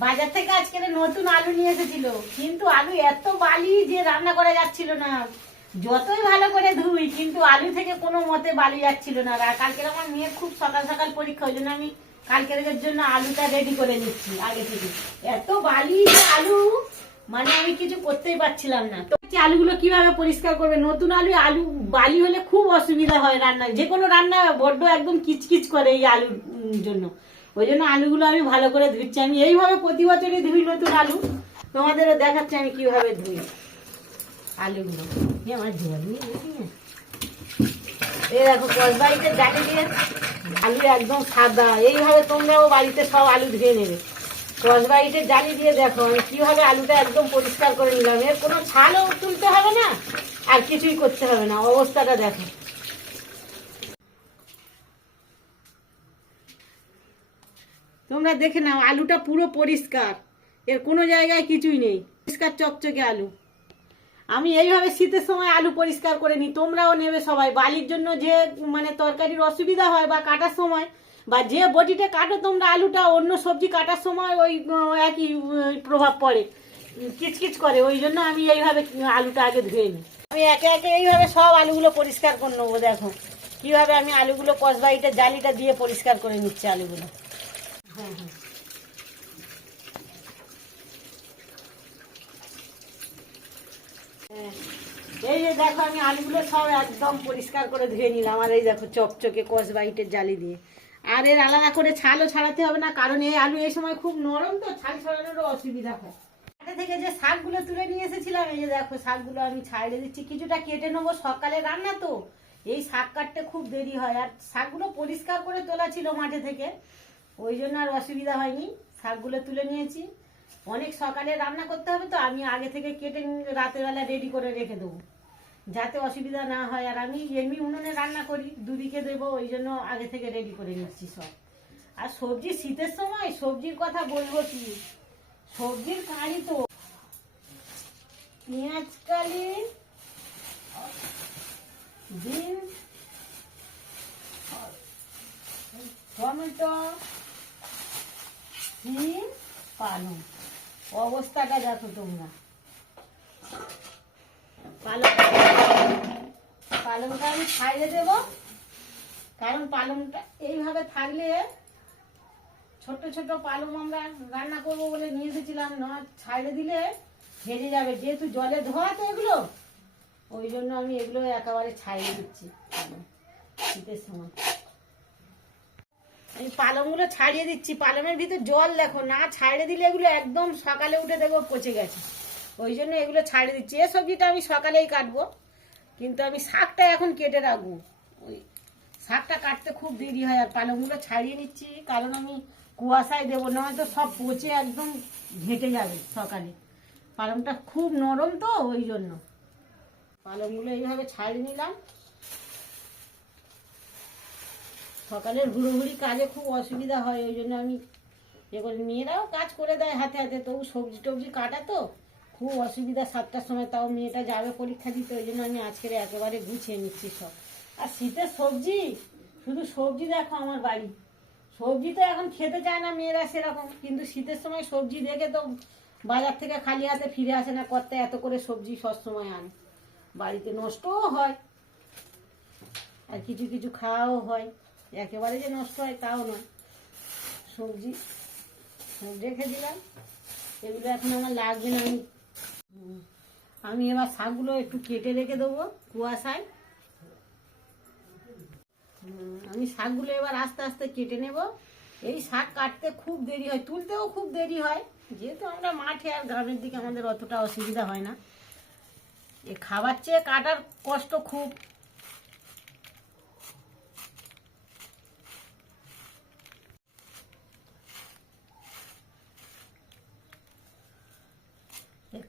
বাজার থেকে আজকে নতুন আলু নিয়ে এসেছিল, কিন্তু আলু এত বালি যে রান্না করা যাচ্ছিল না। যতই ভালো করে ধুই কিন্তু আলু থেকে কোনো মতে বালি যাচ্ছিল না। আর কালকের আমার মেয়ের খুব সকাল সকাল পরীক্ষা, ওই জন্য আমি কালকের জন্য আলুটা রেডি করে নিচ্ছি আগে থেকে। এত বালি আলু, মানে আমি কিছু করতেই পারছিলাম না। তো আলুগুলো কিভাবে পরিষ্কার করবে? নতুন আলু, আলু বালি হলে খুব অসুবিধা হয় রান্নায়, যে কোনো রান্না বড্ড একদম কিচকিচ করে এই আলুর জন্য। ওই জন্য আলুগুলো আমি ভালো করে ধুচ্ছি। আমি এইভাবে প্রতি বছরই ধুই নতুন আলু, তোমাদেরও দেখাচ্ছি আমি কিভাবে ধুই আলুগুলো। আমার জল নিয়ে এই দেখো কসবাড়িতে ডালি দিয়ে আলু একদম সাদা। এইভাবে তোমরাও বাড়িতে সব আলু ধুয়ে নেবে। কসবাড়িতে জালি দিয়ে দেখো আমি কিভাবে আলুটা একদম পরিষ্কার করে নিলাম। এর কোনো ছালও তুলতে হবে না, আর কিছুই করতে হবে না। অবস্থাটা দেখো। তোমরা দেখে নাও আলুটা পুরো পরিষ্কার, এর কোনো জায়গায় কিছুই নেই, পরিষ্কার চকচকে আলু। আমি এইভাবে শীতের সময় আলু পরিষ্কার করে নিই, তোমরাও নেবে সবাই। বালির জন্য যে মানে তরকারির অসুবিধা হয় বা কাটার সময়, বা যে বটিতে কাটো তোমরা আলুটা, অন্য সবজি কাটার সময় ওই একই প্রভাব পড়ে, কিচকিচ করে। ওই জন্য আমি এইভাবে আলুটা আগে ধুয়ে নিই। আমি একে একে এইভাবে সব আলুগুলো পরিষ্কার করে নেবো। দেখো কিভাবে আমি আলুগুলো কসবাইটা জালিটা দিয়ে পরিষ্কার করে নিচ্ছি আলুগুলো। হ্যাঁ হ্যাঁ, এই যে দেখো আমি আলুগুলো সব একদম পরিষ্কার করে ধুয়ে নিলাম। আর এই দেখো চকচকে কসবাইটের জালি দিয়ে। আর এর আলাদা করে ছালও ছাড়াতে হবে না, কারণ এই আলু এই সময় খুব নরম, তো ছাল ছাড়ানোরও অসুবিধা হয়। হাটে থেকে যে শাকগুলো তুলে নিয়ে এসেছিলাম, এই যে দেখো শাকগুলো আমি ছাড়িয়ে দিচ্ছি। কিছুটা কেটে নেবো, সকালে রান্না তো এই শাক কাটতে খুব দেরি হয়। আর শাকগুলো পরিষ্কার করে তোলা ছিল মাঠে থেকে, ওই জন্য আর অসুবিধা হয়নি। শাকগুলো তুলে নিয়েছি। অনেক সকালে রান্না করতে হবে, তো আমি আগে থেকে কেটে রাতের বেলা রেডি করে রেখে দেবো, যাতে অসুবিধা না হয়। আর আমি এমনি উনুনে রান্না করি, দুদিকে দেবো, ওই জন্য আগে থেকে রেডি করে নিচ্ছি সব। আর সবজি শীতের সময় সবজির কথা বলবো কি, সবজির কাঁড়ি তো পেঁয়াজ কালি, বিন, টমেটো, সিম, পালং। অবস্থাটা দেখো তোমরা। পালংটা আমি ছাইড়ে দেব, কারণ পালংটা এইভাবে থাকলে, ছোট ছোট পালং আমরা রান্না করবো বলে নিয়ে এসেছিলাম, না ছাইড়ে দিলে ভেজে যাবে, যেহেতু জলে ধোয়া তো এগুলো, ওই জন্য আমি এগুলো একেবারে ছাইড়ে দিচ্ছি শীতের সময়। আমি পালংগুলো ছাড়িয়ে দিচ্ছি। পালংয়ের ভিতরে জল দেখো, না ছাইড়ে দিলে এগুলো একদম সকালে উঠে দেখবো পচে গেছে, ওই জন্য এগুলো ছাড়িয়ে দিচ্ছি। এ সবজিটা আমি সকালেই কাটবো, কিন্তু আমি শাকটা এখন কেটে রাখবো। ওই শাকটা কাটতে খুব দেরি হয়। আর পালংগুলো ছাড়িয়ে নিচ্ছি, কারণ আমি কুয়াশায় দেবো, নয়তো সব পচে একদম ঘেঁটে যাবে সকালে। পালংটা খুব নরম তো, ওই জন্য পালংগুলো এইভাবে ছাড়িয়ে নিলাম। সকালের হুড়োহুড়ি কাজে খুব অসুবিধা হয়, ওই জন্য আমি এবার, মেয়েরাও কাজ করে দেয় হাতে হাতে, তবু সবজি টবজি কাটা তো খুব অসুবিধা 7টার সময়। তাও মেয়েটা যাবে পরীক্ষা দিতে, ওই জন্য আমি আজকের একেবারে গুছিয়ে নিচ্ছি সব। আর শীতের সবজি, শুধু সবজি দেখো আমার বাড়ি, সবজি তো এখন খেতে চায় না মেয়েরা সেরকম, কিন্তু শীতের সময় সবজি দেখে তো বাজার থেকে খালি হাতে ফিরে আসে না, করতে এত করে সবজি সবসময় আনে। বাড়িতে নষ্টও হয়, আর কিছু কিছু খাওয়াও হয়, একেবারে যে নষ্ট হয় তাও নয়। সবজি রেখে দিলাম, এগুলো এখন আমার লাগবে না। আমি এবার শাকগুলো একটু কেটে রেখে দেবো কুয়াশায়। আমি শাকগুলো এবার আস্তে আস্তে কেটে নেব। এই শাক কাটতে খুব দেরি হয়, তুলতেও খুব দেরি হয়, যেহেতু আমরা মাঠে আর গ্রামের দিকে আমাদের অতটা অসুবিধা হয় না। এ খাবার চেয়ে কাটার কষ্ট খুব।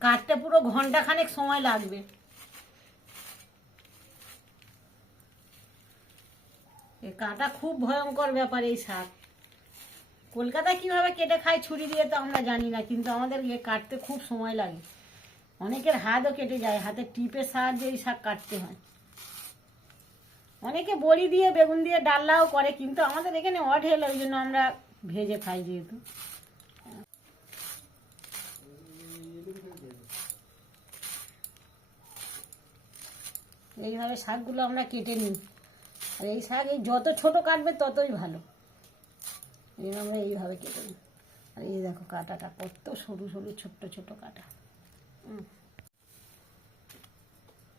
কাটতে পুরো ঘন্টাখানেক সময় লাগবে। কাটা খুব ভয়ঙ্কর ব্যাপার এই শাক। কলকাতায় কিভাবে কেটে খায় ছুরি দিয়ে তো আমরা জানি না, কিন্তু আমাদের কাটতে খুব সময় লাগে। অনেকের হাতও কেটে যায়, হাতে টিপের সাহায্যে এই শাক কাটতে হয়। অনেকে বড়ি দিয়ে বেগুন দিয়ে ডালনাও করে, কিন্তু আমাদের এখানে অঢেল, ওই জন্য আমরা ভেজে খাই যেহেতু। এইভাবে শাকগুলো আমরা কেটে নিই। আর এই শাক এই যত ছোট কাটবে ততই ভালো। এই আমরা এইভাবে কেটে নিই। আর এই দেখো কাঁটাটা কত সরু সরু ছোট্ট ছোট কাঁটা।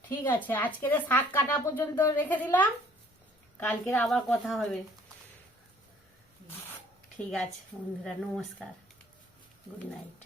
ঠিক আছে, আজকের শাক কাটা পর্যন্ত রেখে দিলাম, কালকের আবার কথা হবে। ঠিক আছে বন্ধুরা, নমস্কার, গুড নাইট।